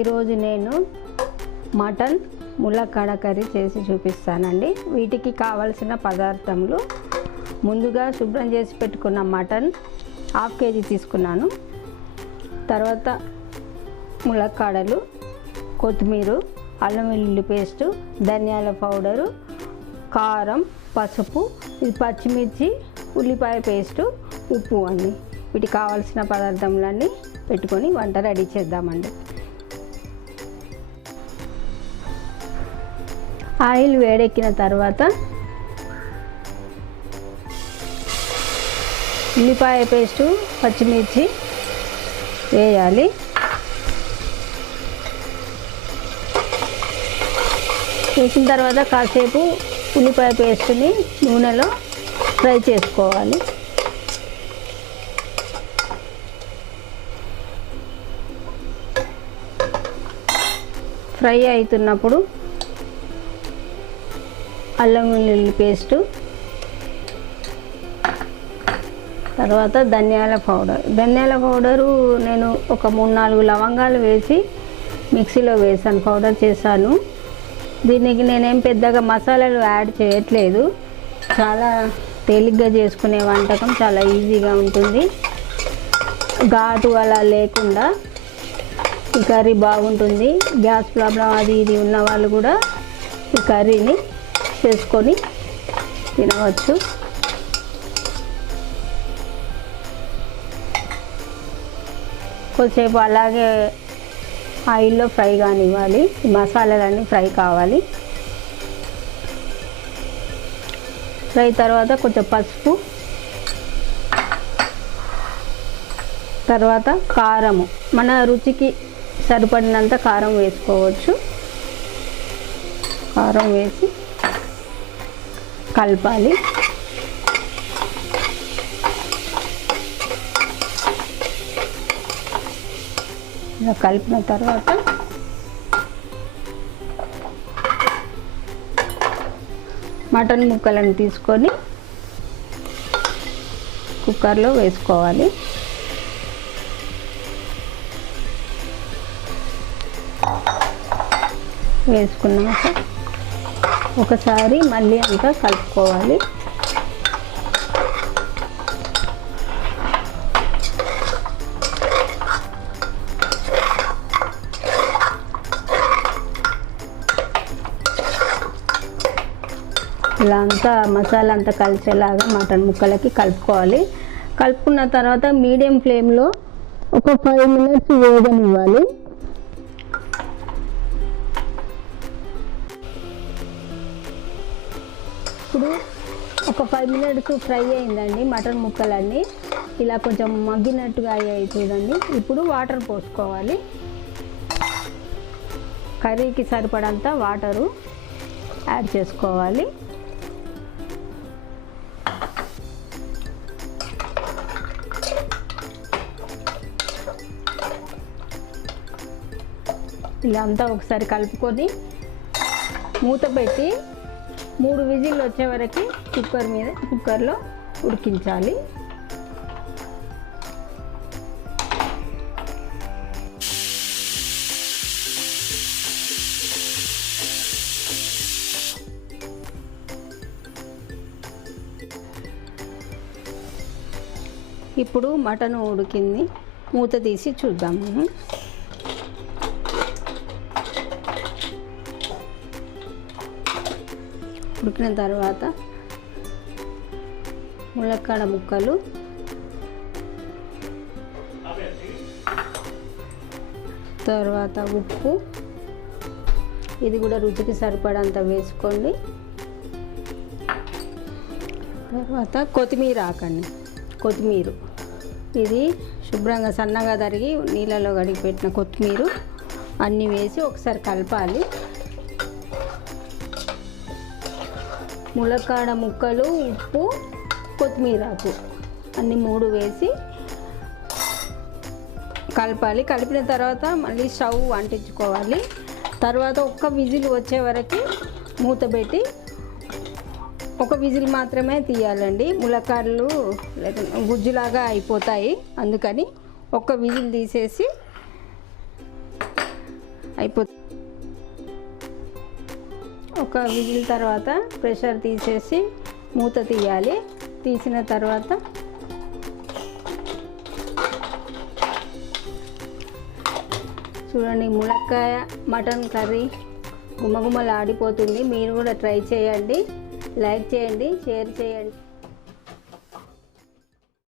ఈరోజు నేను మటన్ ములక్కాడ కర్రీ చేసి చూపిస్తానండి. వీటికి కావలసిన పదార్థములు ముందుగా శుభ్రం చేసి పెట్టుకున్న మటన్ 1/2 kg తీసుకున్నాను. తర్వాత ములక్కాడలు, కొత్తిమీర, అల్లం వెల్లుల్లి పేస్టు, ధనియాల పౌడరు, కారం, పసుపు, ఇది పచ్చిమిర్చి, ఉల్లిపాయ పేస్టు, ఉప్పు అన్నీ. వీటికి కావాల్సిన పదార్థములన్నీ పెట్టుకొని వంట రెడీ చేద్దామండి. ఆయిల్ వేడెక్కిన తర్వాత ఉల్లిపాయ పేస్టు, పచ్చిమిర్చి వేయాలి. వేసిన తర్వాత కాసేపు ఉల్లిపాయ పేస్టుని నూనెలో ఫ్రై చేసుకోవాలి. ఫ్రై అవుతున్నప్పుడు అల్లం వెల్లుల్లి పేస్టు, తర్వాత ధనియాల పౌడరు నేను ఒక 3-4 లవంగాలు వేసి మిక్సీలో వేసాను, పౌడర్ చేశాను. దీనికి నేనేం పెద్దగా మసాలాలు యాడ్ చేయట్లేదు. చాలా తేలిగ్గా చేసుకునే వంటకం, చాలా ఈజీగా ఉంటుంది. ఘాటు అలా లేకుండా ఈ కర్రీ బాగుంటుంది. గ్యాస్ ప్రాబ్లం అది ఇది ఉన్న వాళ్ళు కూడా ఈ కర్రీని చేసుకొని తినవచ్చు. కొద్దిసేపు అలాగే ఆయిల్లో ఫ్రై కానివ్వాలి. మసాలాలన్నీ ఫ్రై కావాలి. ఫ్రై తర్వాత కొంచెం పసుపు, తర్వాత కారము, మన రుచికి సరిపడినంత కారం వేసుకోవచ్చు. కారం వేసి కలపాలి. ఇలా కలిపిన తర్వాత మటన్ ముక్కలను తీసుకొని కుక్కర్లో వేసుకోవాలి. వేసుకున్నాక ఒకసారి మళ్ళీ అంతా కలుపుకోవాలి. ఇలా అంతా మసాలా అంతా కలిసేలాగా మటన్ ముక్కలకి కలుపుకోవాలి. కలుపుకున్న తర్వాత మీడియం ఫ్లేమ్లో ఒక 5 minutes వేగనివ్వాలి. ఇప్పుడు ఒక 5 minutes ఫ్రై అయిందండి. మటన్ ముక్కలన్నీ ఇలా కొంచెం మగ్గినట్టుగా అయ్యాయి చూడండి. ఇప్పుడు వాటర్ పోసుకోవాలి. కర్రీకి సరిపడంత వాటరు యాడ్ చేసుకోవాలి. ఇలా అంతా ఒకసారి కలుపుకొని మూత పెట్టి 3 విజిల్లు వచ్చే వరకు కుక్కర్లో ఉడికించాలి. ఇప్పుడు మటన్ ఉడికింది. మూత తీసి చూద్దాము. ఉడికిన తర్వాత ములక్కాడ ముక్కలు, తర్వాత ఉప్పు, ఇది కూడా రుచికి సరిపడంత వేసుకోండి. తర్వాత కొత్తిమీర ఆకండి. కొత్తిమీర ఇది శుభ్రంగా సన్నగా తరిగి నీళ్ళలో కడిగి పెట్టిన కొత్తిమీర అన్నీ వేసి ఒకసారి కలపాలి. ములక్కాడ ముక్కలు, ఉప్పు, కొత్తిమీరాకు అన్నీ 3 వేసి కలపాలి. కలిపిన తర్వాత మళ్ళీ స్టవ్ అంటించుకోవాలి. తర్వాత ఒక్క విజిల్ వచ్చే వరకు మూత పెట్టి ఒక విజిల్ మాత్రమే తీయాలండి, ములక్కాడలు గుజ్జులాగా అయిపోతాయి. అందుకని ఒక విజిల్ తీసేసి అయిపోతుంది. ఒక విజిల్ తర్వాత ప్రెషర్ తీసేసి మూత తీయాలి. తీసిన తర్వాత చూడండి, ములక్కాయ మటన్ కర్రీ గుమగుమలాడిపోతుంది. మీరు కూడా ట్రై చేయండి, లైక్ చేయండి, షేర్ చేయండి.